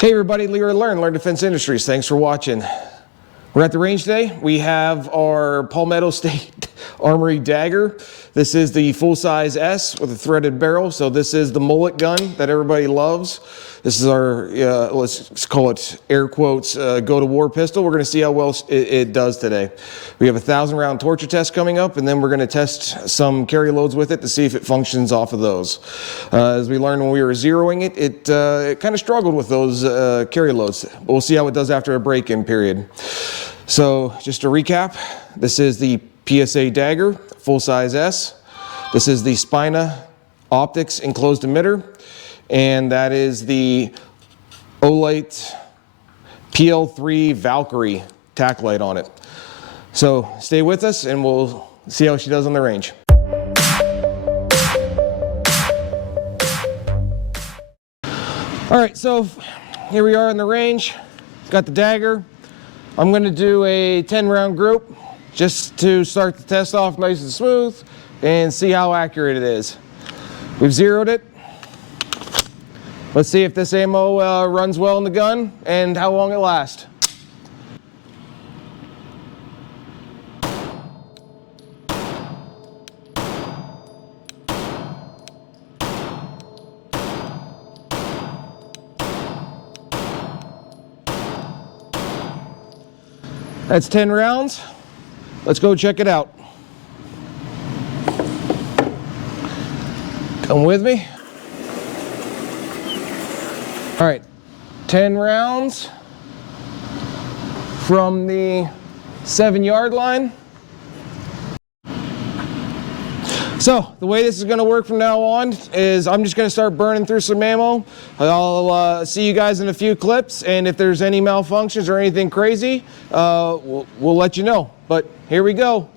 Hey everybody, Learn Defense Industries. Thanks for watching. We're at the range today. We have our Palmetto State Armory Dagger. This is the full-size S with a threaded barrel. So this is the mullet gun that everybody loves. This is our, let's call it air quotes, go-to-war pistol. We're going to see how well it does today. We have a 1,000-round torture test coming up, and then we're going to test some carry loads with it to see if it functions off of those. As we learned when we were zeroing it, it kind of struggled with those carry loads. But we'll see how it does after a break-in period. So just to recap, this is the PSADagger full-size S. This is the Spina Optics enclosed emitter. And that is the Olight PL-3R Valkyrie tack light on it. So stay with us and we'll see how she does on the range. All right, so here we are in the range. Got the Dagger. I'm going to do a 10-round group just to start the test off nice and smooth and see how accurate it is. We've zeroed it. Let's see if this ammo runs well in the gun and how long it lasts. That's 10 rounds. Let's go check it out. Come with me. All right, 10 rounds from the 7-yard line. So the way this is going to work from now on is I'm just going to start burning through some ammo. I'll see you guys in a few clips, and if there's any malfunctions or anything crazy, we'll let you know. But here we go.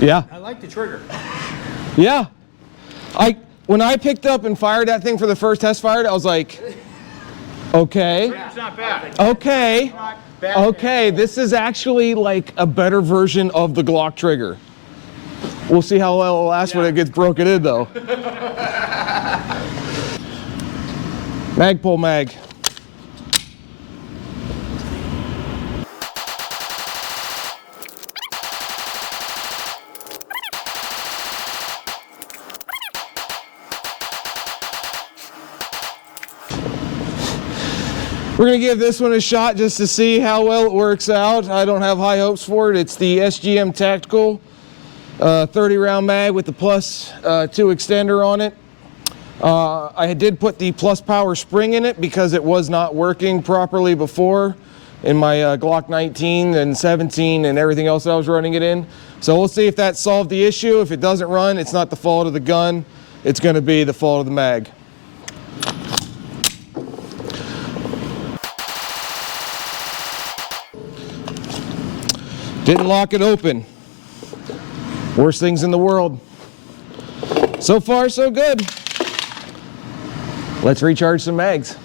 Yeah. I like the trigger. Yeah. When I picked up and fired that thing for the first test fired, I was like, okay. It's not bad. Okay. Not bad. Okay, this is actually like a better version of the Glock trigger. We'll see how well it lasts when it gets broken in though. Magpul mag. We're going to give this one a shot just to see how well it works out. I don't have high hopes for it. It's the SGM Tactical 30-round mag with the plus 2 extender on it. I did put the plus power spring in it because it was not working properly before in my Glock 19 and 17 and everything else I was running it in. So we'll see if that solved the issue. If it doesn't run, it's not the fault of the gun. It's going to be the fault of the mag. Didn't lock it open. Worst things in the world. So far, so good. Let's recharge some mags.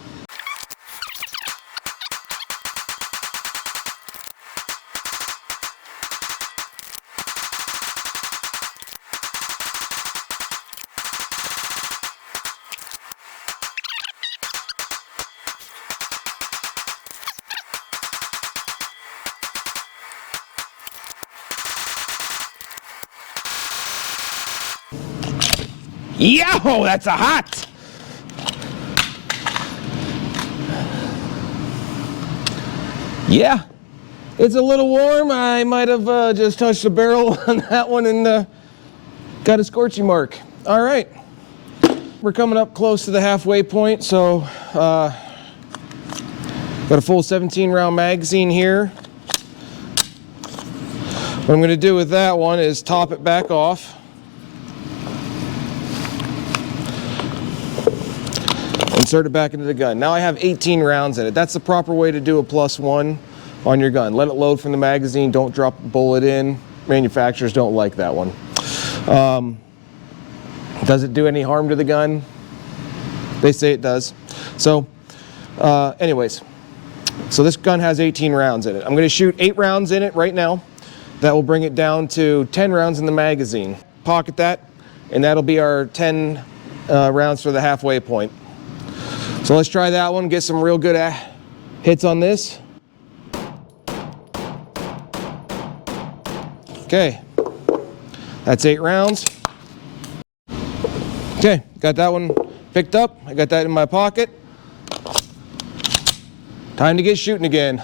Yo, that's a hot. Yeah, it's a little warm. I might have just touched the barrel on that one and got a scorchy mark. All right, we're coming up close to the halfway point, so got a full 17-round magazine here. What I'm going to do with that one is top it back off. Insert it back into the gun. Now I have 18 rounds in it. That's the proper way to do a +1 on your gun. Let it load from the magazine. Don't drop a bullet in. Manufacturers don't like that one. Does it do any harm to the gun? They say it does. So anyways, so this gun has 18 rounds in it. I'm going to shoot 8 rounds in it right now. That will bring it down to 10 rounds in the magazine. Pocket that, and that'll be our 10 rounds for the halfway point. So let's try that one, get some real good hits on this. Okay, that's 8 rounds. Okay, got that one picked up. I got that in my pocket. Time to get shooting again.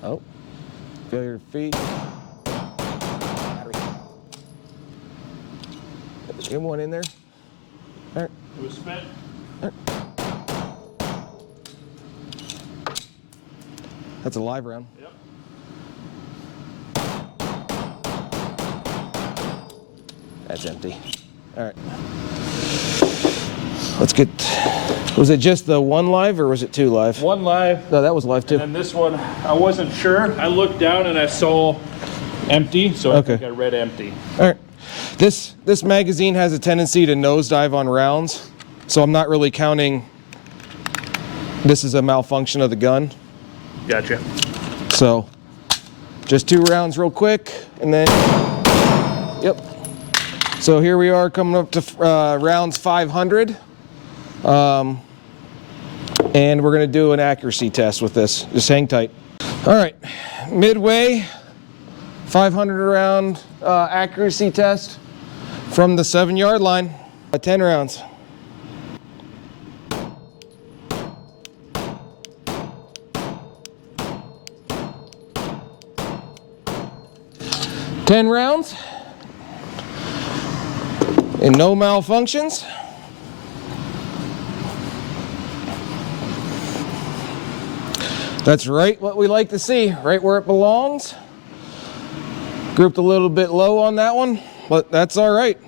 Oh, feel your feet. Get one in there. All right. It was spent. All right. That's a live round. Yep. That's empty. All right. Let's get, was it just the one live or was it 2 live? 1 live. No, that was live too. And this one, I wasn't sure. I looked down and I saw empty, so I think I read empty. All right. This magazine has a tendency to nosedive on rounds, so I'm not really counting this is a malfunction of the gun. Gotcha. So just 2 rounds real quick, and then, yep. So here we are coming up to rounds 500. And we're going to do an accuracy test with this. Just hang tight. All right, Midway 500 round accuracy test from the 7-yard line. 10 rounds. Ten rounds and no malfunctions. That's right what we like to see, right where it belongs. Grouped a little bit low on that one, but that's all right.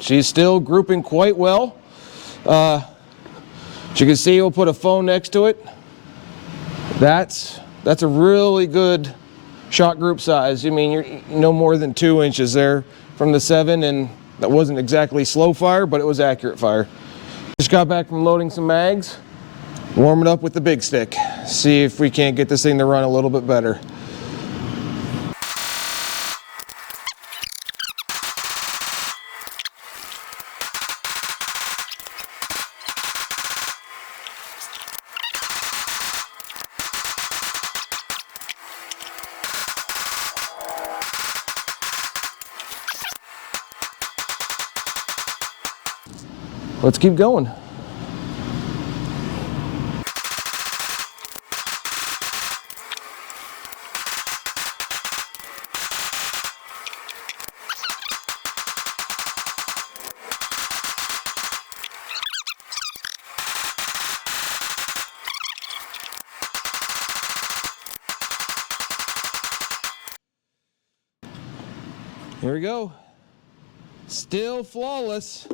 She's still grouping quite well. As you can see, we'll put a phone next to it. That's a really good shot group size. I mean, you're no more than 2 inches there from the 7, and that wasn't exactly slow fire, but it was accurate fire. Just got back from loading some mags. Warm it up with the big stick. See if we can't get this thing to run a little bit better. Let's keep going. Here we go. Still flawless.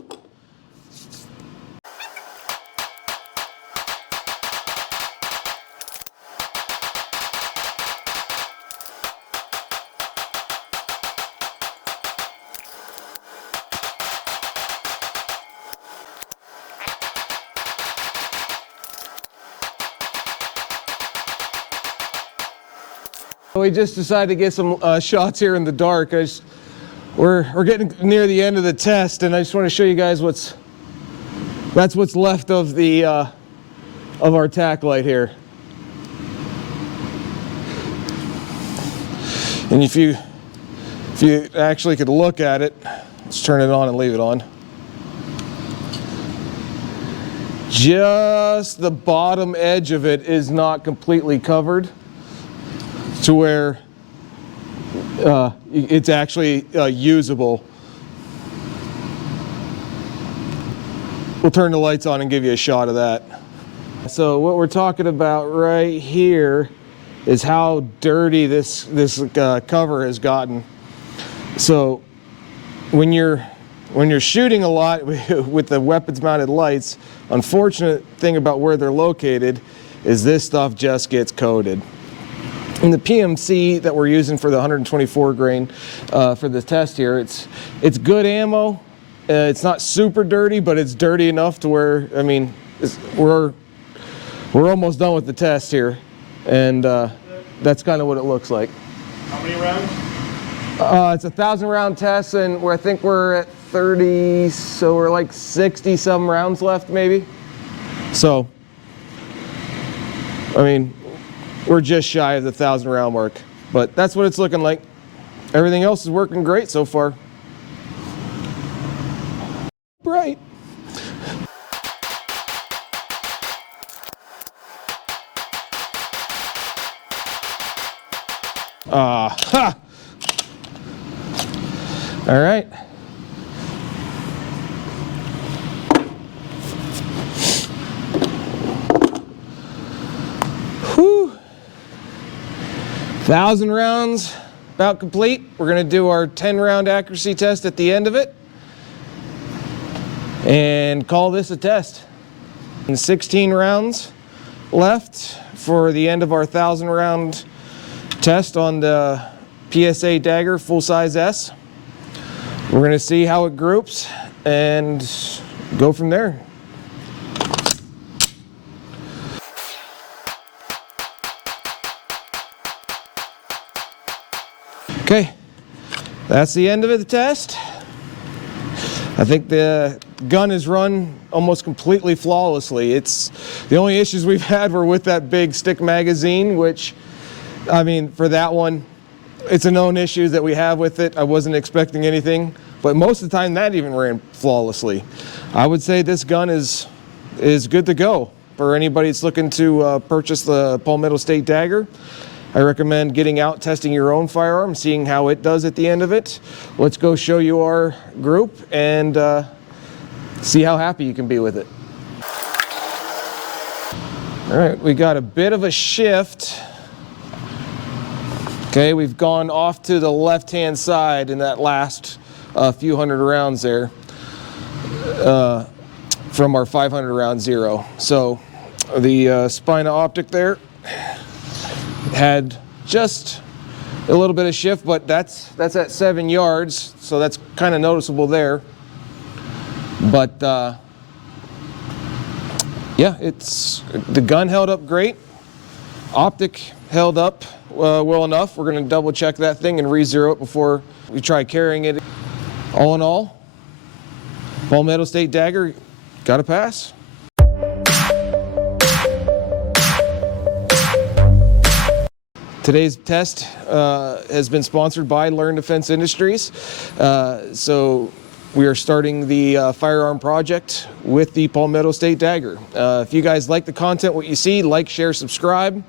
We just decided to get some shots here in the dark. We're getting near the end of the test, and I just want to show you guys that's what's left of the of our tack light here. And if you If you actually could look at it, let's turn it on and leave it on. Just the bottom edge of it is not completely covered to where it's actually usable. We'll turn the lights on and give you a shot of that. So what we're talking about right here is how dirty this cover has gotten. So when you're shooting a lot with the weapons mounted lights, unfortunate thing about where they're located is this stuff just gets coated. In the PMC that we're using for the 124 grain for the test here, it's good ammo. It's not super dirty, but it's dirty enough to where, I mean, we're almost done with the test here, and that's kind of what it looks like. How many rounds? It's a 1,000 round test, and I think we're at 30, so we're like 60 some rounds left maybe. So, I mean, we're just shy of the 1,000 round mark, but that's what it's looking like. Everything else is working great so far. Right. Ha! All right. Whew. 1,000 rounds about complete. We're going to do our 10 round accuracy test at the end of it and call this a test. And 16 rounds left for the end of our 1,000 round test on the PSADagger full-size S. We're going to see how it groups and go from there. Okay, that's the end of the test. I think the gun is run almost completely flawlessly. It's the only issues we've had were with that big stick magazine, which, I mean, for that one, it's a known issue that we have with it. I wasn't expecting anything, but most of the time that even ran flawlessly. I would say this gun is good to go for anybody that's looking to purchase the Palmetto State Dagger. I recommend getting out, testing your own firearm, seeing how it does at the end of it. Let's go show you our group and see how happy you can be with it. All right, we got a bit of a shift. Okay, we've gone off to the left-hand side in that last few hundred rounds there from our 500 round zero. So the Spina Optic there had just a little bit of shift, but that's at 7 yards, so that's kind of noticeable there. But yeah, the gun held up great. Optic held up well enough. We're going to double check that thing and re-zero it before we try carrying it. All in all, Palmetto State Dagger got a pass. Today's test has been sponsored by Learn Defense Industries. So we are starting the firearm project with the Palmetto State Dagger. If you guys like the content, what you see, like, share, subscribe.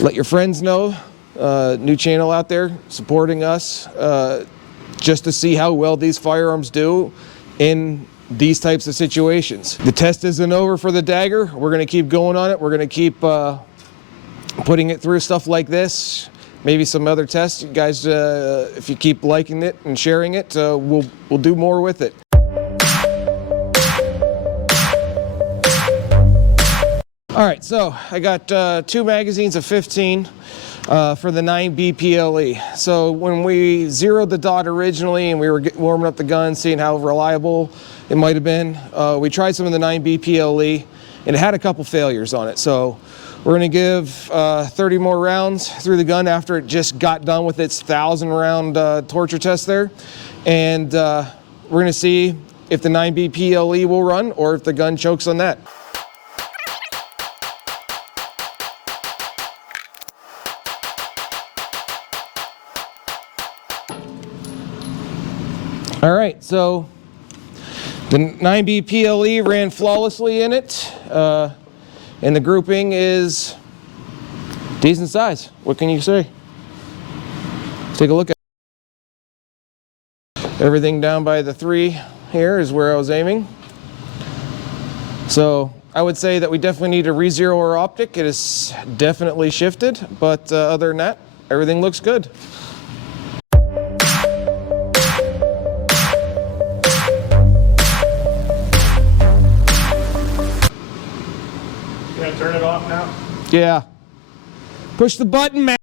Let your friends know. New channel out there supporting us just to see how well these firearms do in these types of situations. The test isn't over for the Dagger. We're going to keep going on it. We're going to keep putting it through stuff like this, maybe some other tests. You guys, if you keep liking it and sharing it, we'll do more with it. All right, so I got 2 magazines of 15 for the 9B PLE. So when we zeroed the dot originally and we were warming up the gun, seeing how reliable it might have been, we tried some of the 9B PLE and it had a couple failures on it. So we're going to give 30 more rounds through the gun after it just got done with its 1,000 round torture test there. And we're going to see if the 9B PLE will run or if the gun chokes on that. All right, so the 9B PLE ran flawlessly in it, and the grouping is decent size. What can you say? Let's take a look at it. Everything down by the 3 here is where I was aiming. So I would say that we definitely need to re-zero our optic. It is definitely shifted, but other than that, everything looks good. Gonna turn it off now? Yeah. Push the button, man.